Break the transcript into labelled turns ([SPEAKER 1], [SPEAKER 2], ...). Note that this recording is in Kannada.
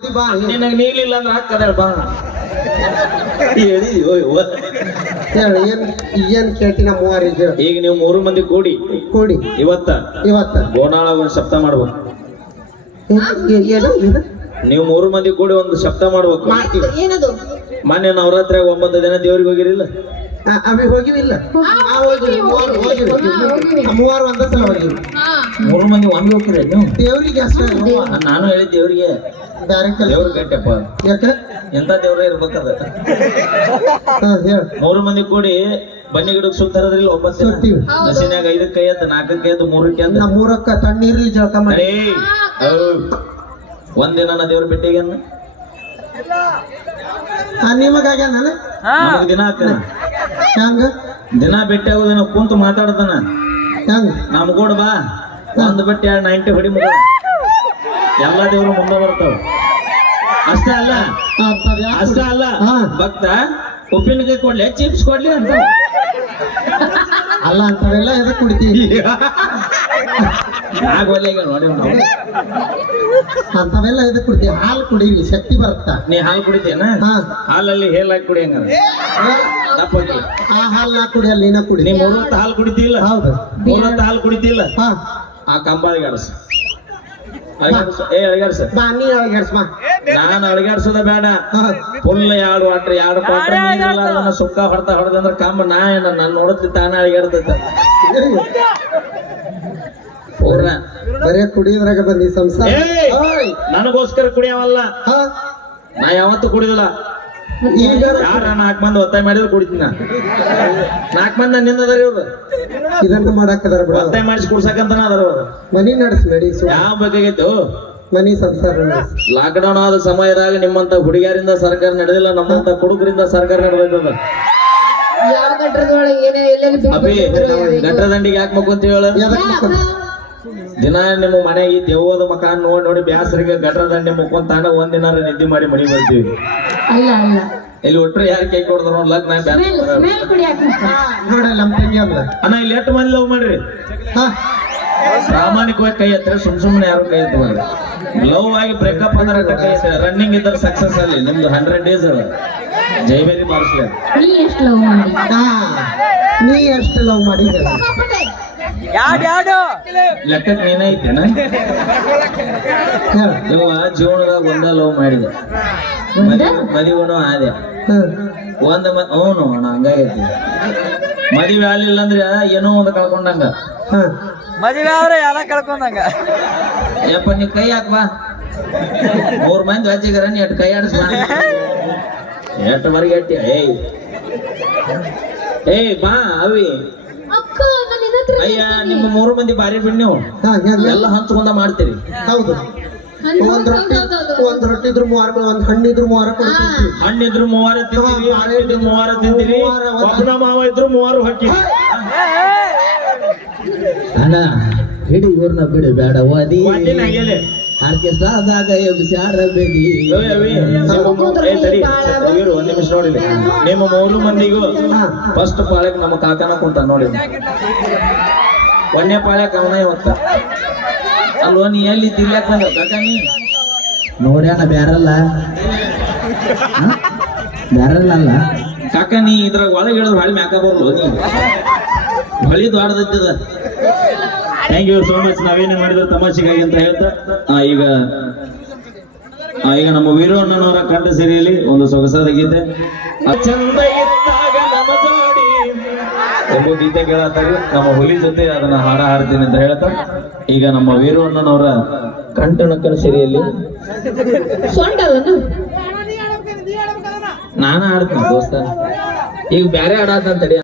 [SPEAKER 1] ಬಾ
[SPEAKER 2] ನಿನಗೆ ನೀಲಿಲ್ಲ ಅಂದ್ರೆ ಹಾಕದ ಬಾ. ಹೇಳಿ
[SPEAKER 1] ಹೇಳು ಏನ್ ಏನ್ ಕೇಳ್ತೀನಿ ಮೂವರಿಗೆ
[SPEAKER 2] ಈಗ? ನೀವು ಮೂರು ಮಂದಿ ಕೂಡಿ.
[SPEAKER 1] ಕೂಡಿ.
[SPEAKER 2] ಇವತ್ತ?
[SPEAKER 1] ಇವತ್ತ.
[SPEAKER 2] ಗೋನಾಳ ಒಂದು ಶಬ್ದ ಮಾಡ್ಬೇಕು.
[SPEAKER 1] ಏ- ಏನು
[SPEAKER 2] ನೀವು ಮೂರು ಮಂದಿ ಕೂಡಿ ಒಂದು ಶಬ್ದ ಮಾಡ್ಬೇಕು.
[SPEAKER 3] ಏನದು?
[SPEAKER 2] ಮೊನ್ನೆ ನವರಾತ್ರಿ ಒಂಬತ್ತು ದಿನ ದೇವ್ರಿಗೆ ಹೋಗಿರಿಲ್ಲ?
[SPEAKER 1] ಅವಿ ಹೋಗಿವಿಲ್ಲ? ಮೂವರು ಒಂದ ಸಲ ಹೋಗಿವಿ.
[SPEAKER 2] ಮೂರು ಮಂದಿ ಒಮ್ಮೆ ಹೋಗ್ತೀರಿ ನೀವು?
[SPEAKER 1] ದೇವ್ರಿಗೆ ಅಷ್ಟೇ.
[SPEAKER 2] ನಾನು ಹೇಳಿದ್ ದೇವ್ರಿಗೆ.
[SPEAKER 1] ಡೈರೆಕ್ಟ್
[SPEAKER 2] ದೇವ್ರ ಗಟ್ಟೆಪ್ಪ
[SPEAKER 1] ಯಾಕ?
[SPEAKER 2] ಎಂತ ದೇವ್ರ ಇರ್ಬೇಕದ.
[SPEAKER 1] ಹಾ ಹೇಳ.
[SPEAKER 2] ಮೂರು ಮಂದಿ ಕೂಡಿ ಬನ್ನಿ ಗಿಡಕ್ಕೆ ಸುತ್ತಾರದ್ರಿಲ್ಲ
[SPEAKER 1] ಸುತ್ತೀವಿ.
[SPEAKER 2] ಬಸ್ಸಿನಾಗ ಐದಕ್ಕೆ ಎದ್ದು ನಾಲ್ಕಕ್ಕೆ ಎದ್ದು ಮೂರಕ್ಕೆ
[SPEAKER 1] ಅಂತ ಮೂರಕ್ಕ ತಣ್ಣೀರ್ಲಿ ಜಳಕ ಮಾಡಿ.
[SPEAKER 2] ಒಂದಿನ ನಾ ದೇವ್ರ ಭೇಟಿಗೆ
[SPEAKER 1] ಆ, ನಿಮಗಾಗ್ಯ ನಾನು
[SPEAKER 2] ನಮಗ್ ದಿನ ಹಾಕನ
[SPEAKER 1] ಹೆಂಗ?
[SPEAKER 2] ದಿನ ಭೇಟಿ ಆಗೋದಿನ ಕುಂತು ಮಾತಾಡ್ತಾನ
[SPEAKER 1] ಹೆಂಗ?
[SPEAKER 2] ನಮ್ ಕೂಡ ಬಾ. ಒಂದು ಬಟ್ಟೆ ಎರಡು ನೈಂಟಿ ಹೊಡಿ ಮುಗ. ಎಲ್ಲ ದೇವರು ಮುಂದೆ ಬರ್ತಾವ. ಅಷ್ಟ ಅಲ್ಲ? ಅಷ್ಟ ಅಲ್ಲ. ಭಕ್ತ ಉಪ್ಪಿನಕಾಯಿ ಕೊಡ್ಲಿ ಚಿಪ್ಸ್ ಕೊಡ್ಲಿ ಅಂತ.
[SPEAKER 1] ಅಲ್ಲ ಅಂತವೆಲ್ಲ ಎದಕ್ ಕುಡಿತೀವಿ
[SPEAKER 2] ನೋಡಿ
[SPEAKER 1] ಅಂತವೆಲ್ಲ ಎದಕ್ ಕುಡಿತೀವಿ ಹಾಲು ಕುಡೀವಿ ಶಕ್ತಿ ಬರುತ್ತಾ?
[SPEAKER 2] ನೀ ಹಾಲು ಕುಡಿತೇನ
[SPEAKER 1] ಹಾ.
[SPEAKER 2] ಹಾಲಲ್ಲಿ ಹೇಲಾಗಿ ಹಾಕಿ ಕುಡಿ
[SPEAKER 1] ಆ ಹಾಲು ನಾ ಕುಡಿಯಲ್ಲ ನೀನ ಕುಡಿ.
[SPEAKER 2] ನೀ ಮೂರೊತ್ತು ಹಾಲು ಕುಡಿತಿಲ್ಲ?
[SPEAKER 1] ಹೌದು.
[SPEAKER 2] ಮೂರೊತ್ತು ಹಾಲು ಕುಡಿತಿಲ್ಲ?
[SPEAKER 1] ಹಾ.
[SPEAKER 2] ಆ ಕಂಬಳಿಗೆ ಅಳಗಾಡ್ಸ. ಏ ಅಳಗಾಡ್ಸ.
[SPEAKER 1] ಬಾ ನೀ ಬಾ.
[SPEAKER 2] ನಾನು ಅಳಗಾಡ್ಸೋದ ಬೇಡ. ಫುಲ್ ಎರಡು ವಾಟ್ರ್ ಎರಡು ಕ್ವಾಟ್ರ್ ನೀರಿಲ್ಲ ಅದನ್ನ ಸುಕ್ಕ ಹೊಡ್ತಾ ಹೊಡೆದಂದ್ರ ಕಂಬ ನಾ ಏನ ನಾನು ನೋಡುತ್ತಿ ತಾನ ಅಳಗಾಡ್ತೈತ. ಪೂರ್ಣ.
[SPEAKER 1] ಬರೇ ಕುಡಿಯೋದ್ರಾಗ ಬಂದಿ ಸಂಸಾರ!
[SPEAKER 2] ನನಗೋಸ್ಕರ ಕುಡಿಯವಲ್ಲ
[SPEAKER 1] ಹಾ?
[SPEAKER 2] ನಾ ಯಾವತ್ತೂ ಕುಡಿದಿಲ್ಲ. ಯಾರ ನಾಲ್ಕು ಮಂದಿ ಒತ್ತಾಯ ಮಾಡಿದ್ರು ಕುಡಿತೀನಿ ನಾ ನಾಲ್ಕು ಮಂದಿ ನನ್ನಿಂದ ಅದಾರ ಇವ್ರು.
[SPEAKER 1] ಇದನ್ನ ಮಾಡಾಕದಾರ ಬಿಡ.
[SPEAKER 2] ಒತ್ತಾಯ ಮಾಡಿಸಿ ಕುಡ್ಸಕಂತನ ಅದಾರ ಅವ್ರು
[SPEAKER 1] ಮನಿ ನಡೆಸ್ಬೇಡಿ
[SPEAKER 2] ಯಾವ ಬೇಕಾಗಿತ್ತು?
[SPEAKER 1] ಮನಿ ಸಂಸಾರ
[SPEAKER 2] ಲಾಕ್ಡೌನ್ ಆದ ಸಮಯದಾಗ ನಿಮ್ಮಂತ ಹುಡುಗಿಯರಿಂದ ಸರ್ಕಾರ ನಡೆದಿಲ್ಲ ನಮ್ಮಂತ ಹುಡುಗರಿಂದ ಸರ್ಕಾರ
[SPEAKER 3] ನಡೆದಿಲ್ಲ
[SPEAKER 2] ಅಭಿ ಗಟ್ರ ದಂಡಿಗೆ ಯಾಕೆ ಮಕ್ಕಂತ ಹೇಳ? ದಿನ ನಿಮ್ಮ ಮನೆಗೆ ದೇವದ ಮಕ ನೋಡಿ ನೋಡಿ ಬ್ಯಾಸರಿಗೆ ಗಟ್ರ ದಂಡಿ ಮುಕ್ಕೊಂತಾನ ಒಂದಿನ ನಿದ್ದೆ ಮಾಡಿ ಮಡಿ ಬರ್ತೀವಿ
[SPEAKER 3] ಅಲ್ಲ ಅಲ್ಲ.
[SPEAKER 2] ಇಲ್ಲಿ ಒಟ್ರೆ ಯಾರು ಕೈ ಕೊಡ್ತಾರ ಲಗ್ನ ನಾ ಬ್ಯಾಸ್
[SPEAKER 3] ಸ್ಮೆಲ್ ಸ್ಮೆಲ್ ಕುಡಿಯಾಕ
[SPEAKER 1] ನೋಡಲ್ಲ ನಮ್ಮ ತಂಗಿ ಅಂದ
[SPEAKER 2] ಅಣ್ಣ ಇಲ್ಲಿ ಎಟ್ಟು ಮಂದಿ ಲವ್ ಮಾಡ್ರಿ?
[SPEAKER 1] ಹಾ.
[SPEAKER 2] ಪ್ರಾಮಾಣಿಕವಾಗಿ ಕೈ ಎತ್ತರೆ ಸುಮ್ ಸುಮ್ಮನೆ ಯಾರು ಕೈ ಎತ್ತಬಾರ್ದು ಲವ್ ಆಗಿ ಬ್ರೇಕಪ್ ಅಂದ್ರೆ ಕೈ ರನ್ನಿಂಗ್ ಇದ್ರೆ ಸಕ್ಸಸ್ ಅಲ್ಲಿ. ನಿಮ್ದು ಹಂಡ್ರೆಡ್ ಡೇಸ್ ಅದ. ಜೈಬೇರಿ ಬಾರಿಸ್ಲಿ
[SPEAKER 3] ನೀ ಎಷ್ಟು ಲವ್ ಮಾಡಿ
[SPEAKER 1] ಹಾ ನೀ ಎಷ್ಟು ಲವ್
[SPEAKER 2] ಲೆಕ್ಕಕ್ಕೆ ನೀನೇ ಐತೇನ
[SPEAKER 1] ಹೇಳ
[SPEAKER 2] ಇವ ಜೀವನದಾಗ ಒಂದ ಲವ್ ಮಾಡಿದೆ. ಮದುವೆನು ಆದೆ.
[SPEAKER 1] ಒಂದ
[SPEAKER 2] ಒಂದ್ ಅವನು ಹ್ಞೂ ಅಣ್ಣ ಹಂಗಾಗೈತಿ ಮದುವೆ ಆಗ್ಲಿಲ್ಲ ಅಂದ್ರೆ ಏನೋ ಒಂದು ಕಳ್ಕೊಂಡಂಗ.
[SPEAKER 4] ಮದುವೆ ಆದ್ರೆ ಎಲ್ಲ ಕಳ್ಕೊಂಡಂಗ.
[SPEAKER 2] ಯಪ್ಪ ನೀ ಕೈ ಹಾಕ್ ಬಾ. ಮೂರ್ ಮಂದಿ ಹಚ್ಚಿಗರ ನೀ ಎಟ್ ಕೈ ಆಡಿಸ್ ಎಟ್ ಎಟ್ಟಿ ಏಯ್. ಏಯ್ ಬಾ ಅವಿ.
[SPEAKER 3] ಅಕ್ಕ.
[SPEAKER 2] ಅಯ್ಯ ನಿಮ್ಮ ಮೂರು ಮಂದಿ ಬಾರಿ
[SPEAKER 1] ಹೆಂಗ
[SPEAKER 2] ಎಲ್ಲ ಹಂಚ್ಕೊಂಡ ಮಾಡ್ತೀರಿ.
[SPEAKER 1] ಹೌದು. ಒಂದ್ ರೊಟ್ಟಿ ಒಂದ್ ರೊಟ್ಟಿ ಇದ್ರು ಮೂವಾರ ಒಂದ್ ಹಣ್ಣಿದ್ರು ಮೂವಾರ ಕೊಡ್ತೀವಿ.
[SPEAKER 2] ಹಣ್ಣಿದ್ರು ಮೂವಾರ ತಿಂತೀರಿ ಹಣ್ಣಿದ್ರು ಮೂವಾರ ತಿಂತೀವಿ ಒಬ್ಬನ ಮಾವ ಇದ್ರು ಮೂವಾರು ಹಾಕಿ
[SPEAKER 5] ಅಣ್ಣ ಹಿಡಿ ಇವ್ರನ್ನ ಬಿಡು ಬೇಡ ಓದಿ. ಆರ್ಕೆಸ್ಟ್ರಾದಾಗ
[SPEAKER 2] ಸರಿ, ಇರು, ಒಂದ್ ನಿಮಿಷ ನೋಡಿ ನಿಮ್ಮ ಮೂರು ಮಂದಿಗೂ ಫಸ್ಟ್ ಪಾಳ್ಯಕ್ ನಮ್ಮ ಕಾಕನ ಕುಂತ ನೋಡಿ. ಒಂದನೇ ಪಾಳ್ಯಕ್ ಅವನ ಇವತ್ತ. ಅಲ್ವ ನೀ ಎಲ್ಲಿ ತಿರ್ಲಾಕ್ ಬಂದ? ಕಾಕ ನೀ?
[SPEAKER 5] ನೋಡ್ಯಾನ ಬ್ಯಾರಲ್ಲ? ಬ್ಯಾರಲ್ಲ ಅಲ್ಲ.
[SPEAKER 2] ಕಾಕ ನೀ ಇದ್ರಾಗ ಒಳಗೆ ಹೇಳಿದ್ರು ಹೊಳಿ ಮ್ಯಾಕ ಬರ್ಲು ನೀ ಹೊಳಿ ದೊಡ್ಡದತ್ತದ ಥ್ಯಾಂಕ್ ಯು ಸೋ ಮಚ್ ನಾವೇನು ಮಾಡಿದ್ರು ತಮಾಷೆಗಾಗಿ ಅಂತ ಹೇಳ್ತಾ ಆ, ಈಗ ಈಗ ನಮ್ಮ ವೀರು ಅಣ್ಣನವರ ಕಂಠ ಸೀರೆಯಲ್ಲಿ ಒಂದು ಸೊಗಸಾದ ಗೀತೆ. ಚಂದ ಇದ್ದಾಗ ನಮ್ಮ ಜೋಡಿ. ಒಬ್ಬ ಗೀತೆ ಕೇಳತ್ತಾರೆ ನಮ್ಮ ಹುಲಿ ಜೊತೆ ಅದನ್ನ ಹಾಡ ಹಾಡ್ತೀನಿ ಅಂತ ಹೇಳ್ತಾ. ಈಗ ನಮ್ಮ ವೀರು ಅಣ್ಣನವರ ಕಂಠಣಕ್ಕನ ಸೀರೆಯಲ್ಲಿ.
[SPEAKER 3] ನಾನ
[SPEAKER 2] ನಾನು ಹಾಡ್ತೀನಿ ದೋಸ್ತ. ಈಗ ಬ್ಯಾರೆ ಹಾಡಾತಂತಡಿ